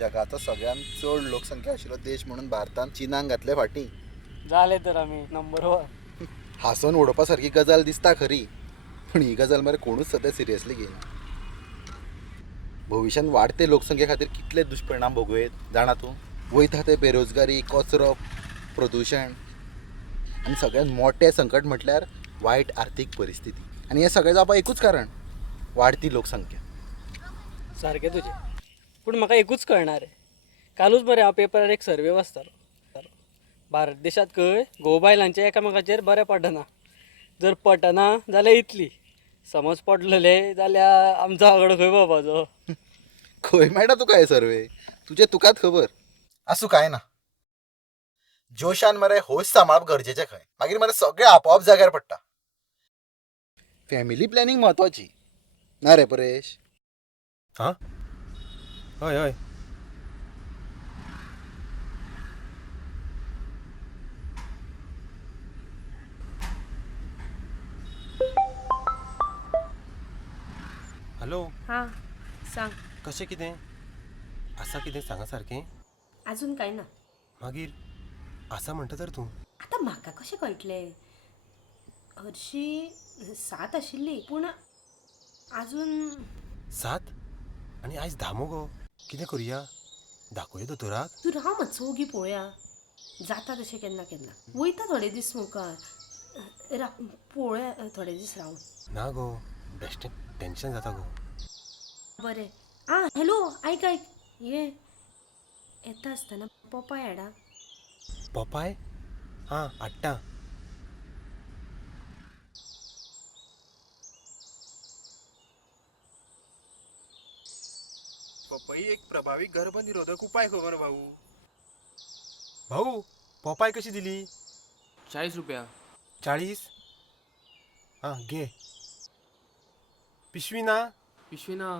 जगाचो सगळ्यात चड लोकसंख्या आशिल्लो देश म्हणून भारतान चीनाक घातले फाटी. झाले तर आम्ही नंबर 1. हांसून उडोवपा सारकी गजाल दिसता खरी, पण ही गजाल मरे कोणूच सध्या सिरियसली घेयना. भविष्यान वाडते लोकसंख्ये खातीर कितले दुश्परिणाम भोगवेत जाणा तूं. वयता ते बेरोजगारी, कचरो, प्रदूषण आनी सगळ्यात मोठें संकट म्हटल्यार वायट आर्थीक परिस्थिती. आनी हें सगळें जावपाक एकूच कारण, वाडती लोकसंख्या. सारकें तुजें. पूण म्हाका एकूच कळना रे. कालूच मरे हांव पेपरार एक सर्वे वाचतालो. भारत देशात खंय घोव बायलांचें एकामेकाचेर बरें पडना. जर पटना जाल्यार इतली. समज पडलेले जाल्यार आमचो आंकडो खंय पावपाचो. खंय मेळटा तुका हे सर्वे? तुजें तुकाच खबर. आसूं कांय ना. जोशान मरे होश सांबाळप गरजेचें खंय. मागीर मरे सगळें आपोआप जाग्यार पडटा. फॅमिली प्लॅनिंग म्हत्वाची ना रे परेश? हां हय हय. हॅलो. हां सांग. कशें कितें आसा? कितें सांगा सारकें. अजून काय ना. मागीर आसा म्हणटा तर तूं. आतां म्हाका कशें कळटलें? हरशी 7 आशिल्ली पूण अजून 7 आनी आयज 10 मुगो. कितें करुया? दाखोवया दोतोराक? तूं राव मातसो ओगी पळोवया. जाता तशें केन्ना केन्ना. वयता थोडे दीस मुखार. राव पळोवया थोडे दीस रावन. ना गो, बेश्टें टेन्शन जाता गो. बरें. आं हॅलो, आयक आयक. येता आसतना पोपाय हाडा. पोपाय? हां हाडटा. पपई एक प्रभावी गर्भनिरोधक उपाय खबर भाऊ. भाऊ, पोपाय कशी दिली? 40 रुपया. 40? हां घे. पिशवी ना? पिशवी ना.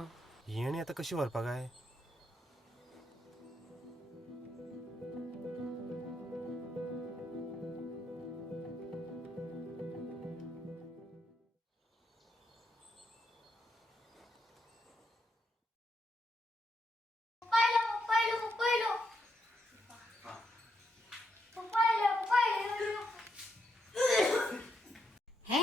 ही आनी आतां कशी व्हरपा काय? हे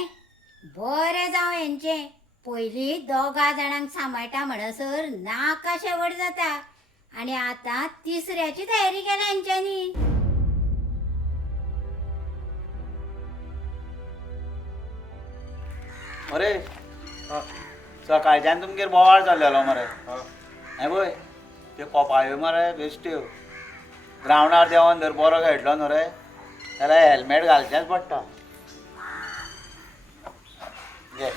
बरें जावं हेंचे. पयलीं दोगा जाणांक सांबाळटा म्हणसर नाका शेवट जाता आनी आतां तिसऱ्याची तयारी केल्या हेंच्यांनी. मरे सकाळच्यान तुमगेर बोवाळ चाललेलो मरे. हे पळय ते पोपायो मरे बेश्ट्यो. ग्रावंडार देंवन जर बरो खेळटलो न्हू रे जाल्यार हेल्मेट घालचेंच पडटा. घे.